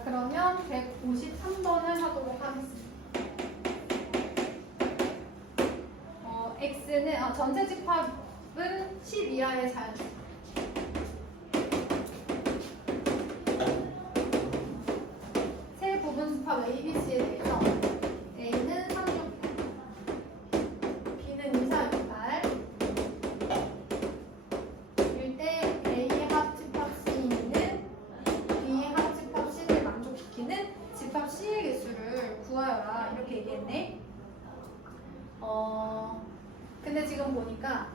자, 그러면 153번을 하도록 하겠습니다. X는 전체 집합은 10 이하의 자연수. 세 부분 집합 A, B, C에 대해서 A는 3, 6, B는 2, 4, 6, 8 일 때 A의 합집합 C는 B의 합집합 C를 만족시키는 집합 C의 개수를 구하여라 이렇게 얘기했네. 근데 지금 보니까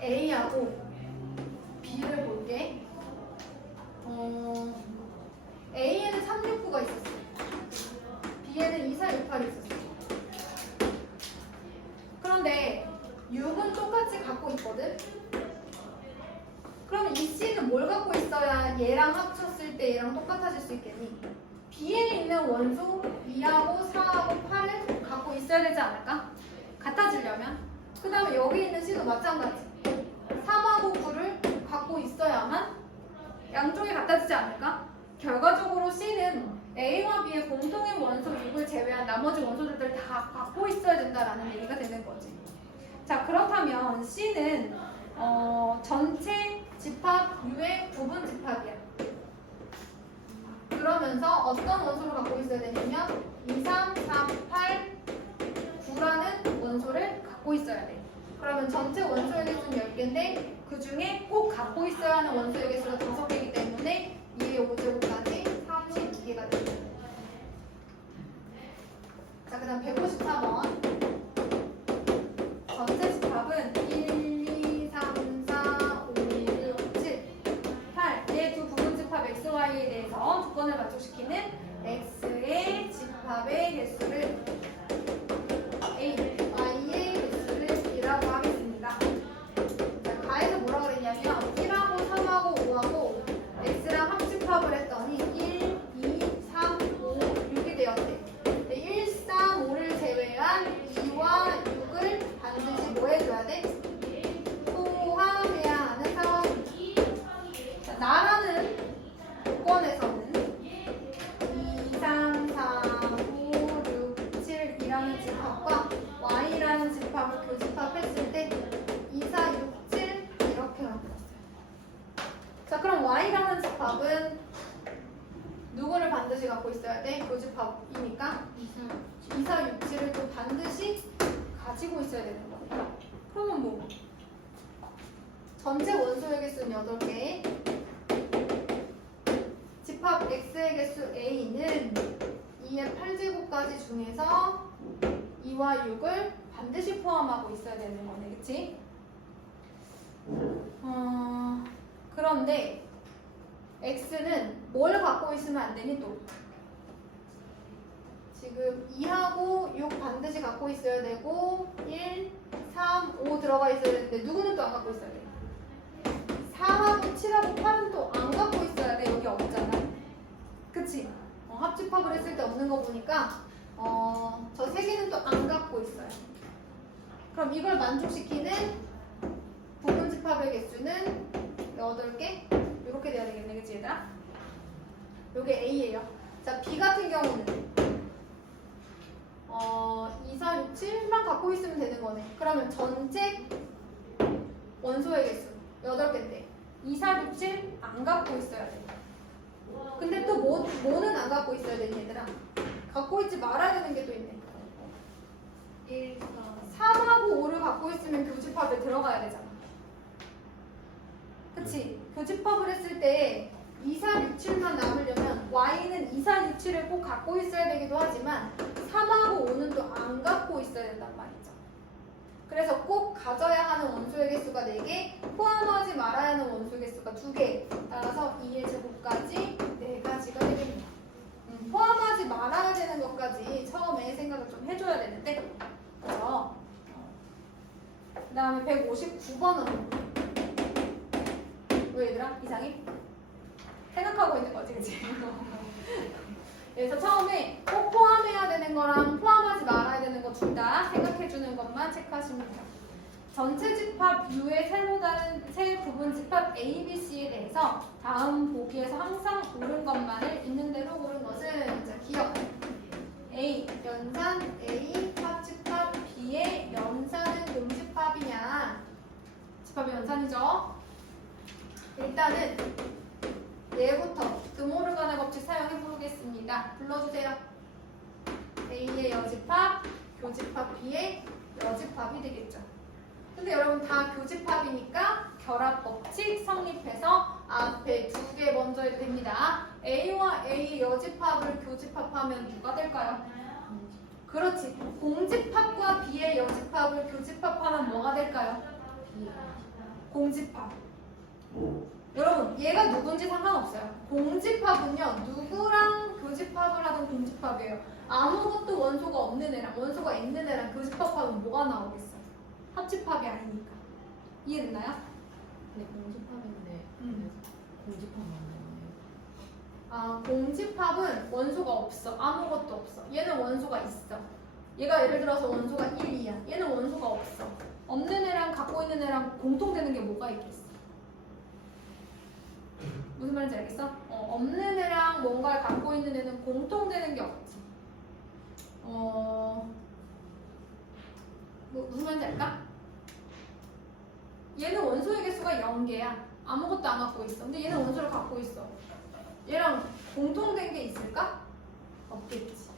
A하고 B를 볼게. A에는 369가 있었어. B에는 2468이 있었어. 그런데 6은 똑같이 갖고 있거든. 그럼 이 C는 뭘 갖고 있어야 얘랑 합쳤을 때 얘랑 똑같아질 수 있겠니? B에 있는 원소 2하고 4하고 8을 갖고 있어야 되지 않을까? 같아지려면. 그 다음에 여기 있는 C도 마찬가지. 3하고 9를 갖고 있어야만 양쪽이 같아지지 않을까? 결과적으로 C는 A와 B의 공통인 원소 6을 제외한 나머지 원소들을 다 갖고 있어야 된다라는 얘기가 되는 거지. 자, 그렇다면 C는 전체 집합 U의 부분 집합이야. 그러면서 어떤 원소를 갖고 있어야 되냐면 2, 3, 4, 8, 9라는 원소를 갖고 있어야 돼. 그러면 전체 원소의 개수는 10개인데 그 중에 꼭 갖고 있어야 하는 원소의 개수가 5개이기 때문에 2의 5제곱까지 32개가 됩니다. 자, 그 다음 154번. 전체 집합은 1, 2, 3, 4, 5, 6, 7, 8. 네 두 부분 집합 XY에 대해서 조건을 만족시키는 X의 집합의 개수를 A, Y의 개수를 B라고 하겠습니다. 자, 가에서 뭐라고 그랬냐면 1하고 3하고 5하고 X랑 합집합을 했더니 1, 2, 3, 5, 6이 되었대. 1, 3, 5를 제외한 2와 6을 반드시 뭐 해줘야 돼? 포함해야 하는 상황이지. 자, 나라는 조건에서는 2, 3, 4, 5, 6, 7 이라는 집합과 Y라는 집합을 교집합했을 때 2, 4, 6, 7 이렇게 만들었어요. 자, 그럼 Y라는 집합은 누구를 반드시 갖고 있어야 돼? 교집합이니까 2, 4, 6, 7을 또 반드시 가지고 있어야 되는 거야. 그러면 뭐? 전체 원소의 개수는 8개. 집합 X의 개수 A는 2의 8제곱까지 중에서 2와 6을 반드시 포함하고 있어야 되는 거네, 그치? 그런데 X는 뭘 갖고 있으면 안 되니 또? 지금 2하고 6 반드시 갖고 있어야 되고 1, 3, 5 들어가 있어야 되는데 누구는 또 안 갖고 있어야 돼? 4하고 7하고 8은 또 안 갖고 있어야 돼. 여기 없잖아. 그치? 합집합을 했을 때 없는 거 보니까 저 세 개는 또 안 갖고 있어요. 그럼 이걸 만족시키는 부분 집합의 개수는 8개? 이렇게 돼야 되겠네, 그치 얘들아? 요게 A예요. 자, B 같은 경우는 2, 4, 6, 7만 갖고 있으면 되는 거네. 그러면 전체 원소의 개수 8개인데 2, 4, 6, 7 안 갖고 있어야 돼. 근데 또 뭐는 안 갖고 있어야 되니 얘들아? 갖고 있지 말아야 되는 게 또 있네. 1, 3하고 5를 갖고 있으면 교집합에 들어가야 되잖아. 그치? 교집합을 했을 때 2, 4, 6, 7만 남으려면 Y는 2, 4, 6, 7을 꼭 갖고 있어야 되기도 하지만 3하고 5는 또 안 갖고 있어야 된단 말이죠. 그래서 꼭 가져야 하는 원소의 개수가 4개, 포함하지 말아야 하는 원소의 개수가 2개. 따라서 2의 제곱까지 4가지가 되겠습니다. 포함하지 말아야 되는 것까지 처음에 생각을 좀 해줘야 되는데, 그래서 그 다음에 159번은 왜 얘들아? 이상해? 생각하고 있는 거지, 그치? 그래서 처음에 꼭 포함해야 되는 거랑 포함하지 말아야 되는 거 둘 다 생각해주는 것만 체크하시면 돼요. 전체 집합 U의 새로 다른 세 부분 집합 A, B, C에 대해서 다음 보기에서 항상 옳은 것만을 일단은 얘부터 드모르간의 법칙 사용해 보겠습니다. 불러주세요. A의 여집합, 교집합 B의 여집합이 되겠죠. 근데 여러분 다 교집합이니까 결합 법칙 성립해서 앞에 두 개 먼저 해도 됩니다. A와 A의 여집합을 교집합하면 누가 될까요? 그렇지. 공집합과 B의 여집합을 교집합하면 뭐가 될까요? 공집합. 여러분 얘가 누군지 상관없어요. 공집합은요 누구랑 교집합을 하든 공집합이에요. 아무것도 원소가 없는 애랑 원소가 있는 애랑 교집합하면 뭐가 나오겠어요? 합집합이 아니니까. 이해됐나요? 근데 공집합인데 공집합 맞나요? 아, 공집합은 원소가 없어. 아무것도 없어. 얘는 원소가 있어. 얘가 예를 들어서 원소가 1, 2야. 얘는 원소가 없어. 없는 애랑 갖고 있는 애랑 공통되는 게 뭐가 있겠어? 무슨 말인지 알겠어? 없는 애랑 뭔가를 갖고 있는 애는 공통되는 게 없지. 무슨 말인지 알까? 얘는 원소의 개수가 0개야. 아무것도 안 갖고 있어. 근데 얘는 원소를 갖고 있어. 얘랑 공통된 게 있을까? 없겠지.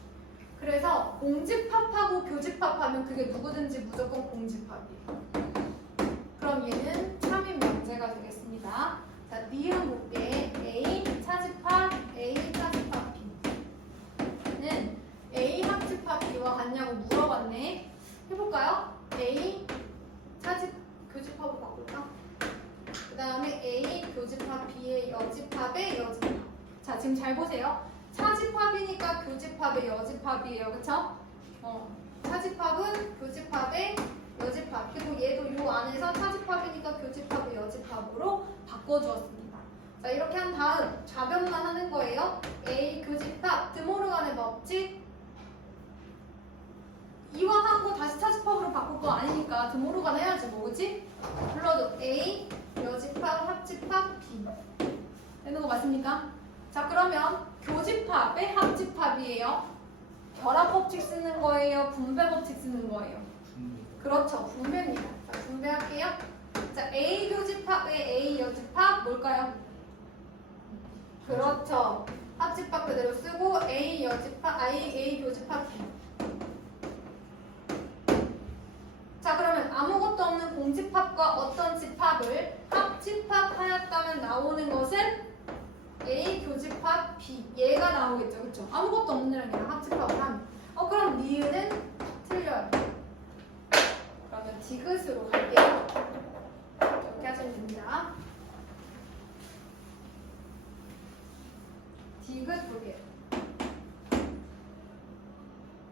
그래서 공집합하고 교집합하면 그게 누구든지 무조건 공집합이에요. 그럼 얘는 3인 명제가 되겠습니다. 자, 니은 볼게. A 차집합, A 차집합 B는 A 합집합 B와 같냐고 물어봤네. 해볼까요? A 차집 교집합으로 바꿀까? 그 다음에 A 교집합 B의 여집합의 여집합. 자, 지금 잘 보세요. 차집합이니까 교집합의 여집합이에요. 그쵸? 차집합은 교집합의 여집합. 그리고 얘도 요 안에서 차집합이니까 교집합의 여집합으로 바꿔주었습니다. 자, 이렇게 한 다음 좌변만 하는 거예요. A 교집합, 드모르간의 법칙. 이화하고 다시 차집합으로 바꿀 거 아니니까 드모르간 해야지 뭐, 그치? 불러도 A 여집합, 합집합, B. 되는 거 맞습니까? 자, 그러면 교집합의 합집합이에요. 결합 법칙 쓰는 거예요? 분배 법칙 쓰는 거예요? 그렇죠. 분배입니다. 자, 분배할게요. 자, A 교집합의 A 여집합 뭘까요? 그렇죠. 합집합 그대로 쓰고 A 여집합, A 교집합 B. 자, 그러면 아무것도 없는 공집합과 어떤 집합을 합집합하였다면 나오는 것은 A 교집합 B. 얘가 나오겠죠. 그렇죠? 아무것도 없는 애랑 얘랑 합집합을 하면. 그럼 니은은 틀려요. 그러면 디귿으로 갈게요. 이렇게 하시면 됩니다. 디귿 볼게요.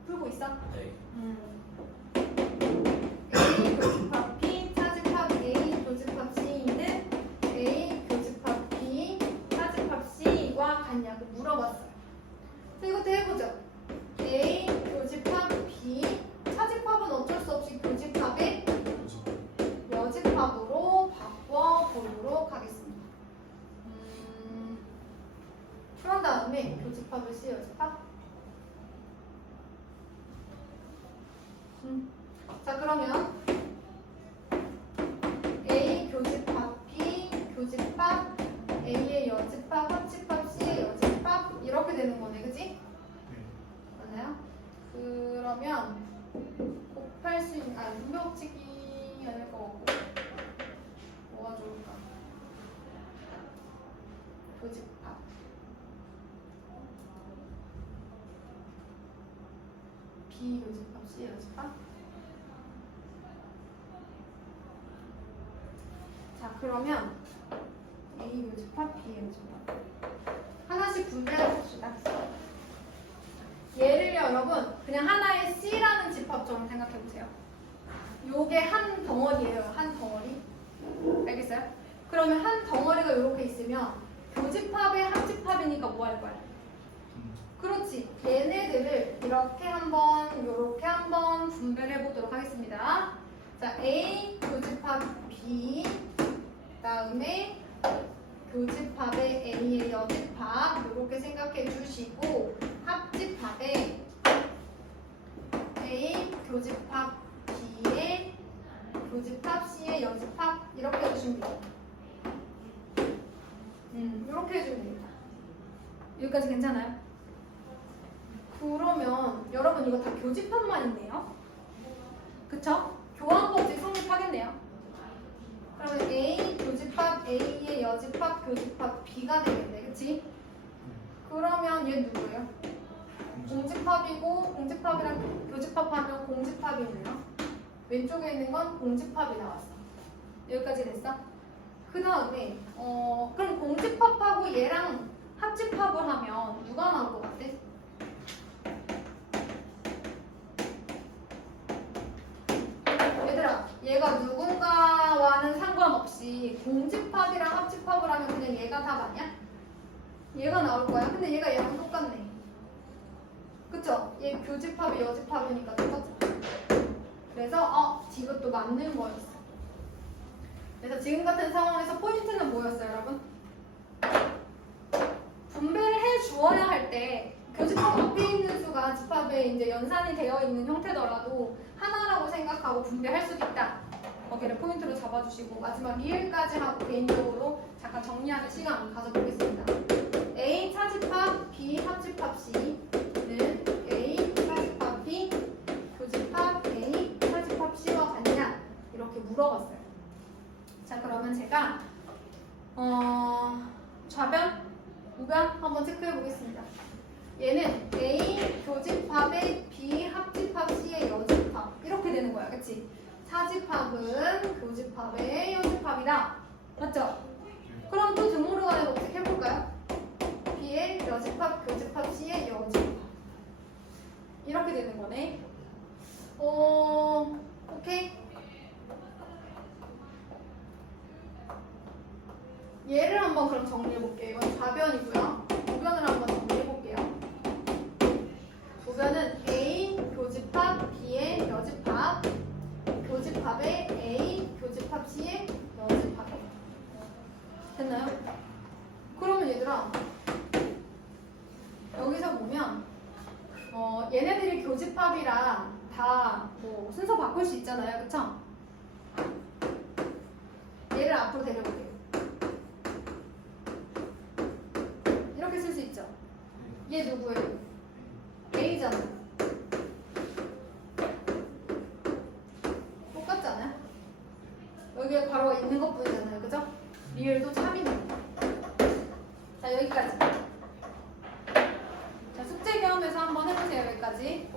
풀고 있어? 네. A 교집합 B, 차집합 A, 교집합 C는 A 교집합 B, 차집합 C와 같냐고 물어봤어요. 자, 이것도 해보죠. A 교집합 B, 차집합은 어쩔 수 없이 교집합의 여집합으로 바꿔보도록 하겠습니다. 그런 다음에 교집합을 C 여집합. 자, 그러면 A 교집합 B 교집합 A의 여집합 합집합 C의 여집합 이렇게 되는 거네, 그지? 맞나요? 그러면 곱할 수 있는 분배법칙이 아닐 것 같고 뭐가 좋을까? 교집합 B 교집합 C 여집합. 자, 그러면 A 교집합 B 교집합 하나씩 분배해 봅시다. 예를요, 여러분 그냥 하나의 C라는 집합처럼 생각해 보세요. 요게 한 덩어리예요. 한 덩어리. 알겠어요? 그러면 한 덩어리가 이렇게 있으면 교집합의 합집합이니까 뭐 할 거야? 그렇지. 얘네들을 이렇게 한번 요렇게 한번 분배를 해보도록 하겠습니다. 자, A 교집합 B 그다음에 교집합의 A의 여집합 이렇게 생각해 주시고 합집합의 A 교집합 B의 교집합 C의 여집합 이렇게 해주시면 돼요. 여기까지 괜찮아요? 그러면 여러분 이거 다 교집합만 있네요. 그쵸? 교환법칙 성립하겠네요. 그러면 A 교집합 A의 여집합 교집합 B가 되겠네. 그치? 그러면 얘 누구예요? 공집합이고 공집합이랑 교집합하면 공집합이네요. 왼쪽에 있는 건 공집합이 나왔어. 여기까지 됐어? 그 다음에 그럼 공집합하고 얘랑 합집합을 하면 누가 나올 것 같아? 얘들아, 얘가 누군가와는 상관없이 공집합이랑 합집합을 하면 그냥 얘가 답 아니야? 얘가 나올 거야. 근데 얘가 얘랑 똑같네. 그쵸? 얘 교집합이 여집합이니까 똑같아. 그래서 이것도 맞는 거였어. 그래서 지금 같은 상황에서 포인트는 뭐였어요, 여러분? 분배를 해 주어야 할 때 교집합 앞에 있는 수가 집합에 이제 연산이 되어 있는 형태더라도 하나라고 생각하고 분배할 수도 있다. 거기를 포인트로 잡아주시고 마지막 리을까지 하고 개인적으로 잠깐 정리하는 시간 가져보겠습니다. A 차집합 B 합집합 C는 A 차집합 B 교집합 A 차집합 C와 같냐 이렇게 물어봤어요. 자 그러면 제가 좌변, 우변 한번 체크해 보겠습니다. 얘는 A 교집합의 B 합집합 C의 여집합 이렇게 되는 거야, 그치? 차집합은 교집합의 여집합이다, 맞죠? 그럼 또 등호로 간에 어떻게 해볼까요? B의 여집합 교집합 C의 여집합 이렇게 되는 거네. 오케이. 얘를 한번 그럼 정리해볼게요. 이건 좌변이고요. 우변을 한번 정리해볼게요. 우변은 A 교집합 B의 여집합 교집합의 A 교집합 C의 여집합 됐나요? 그러면 얘들아 여기서 보면 얘네들이 교집합이라 다 뭐 순서 바꿀 수 있잖아요, 그쵸? 얘를 앞으로 데려볼게요. 이렇게 쓸 수 있죠. 얘 누구예요? A잖아. 똑같지 않아요? 여기에 괄호가 있는 것 뿐이잖아요, 그죠? 리을도 참이네. 자 여기까지. 자 숙제 겸해서 한번 해보세요. 여기까지.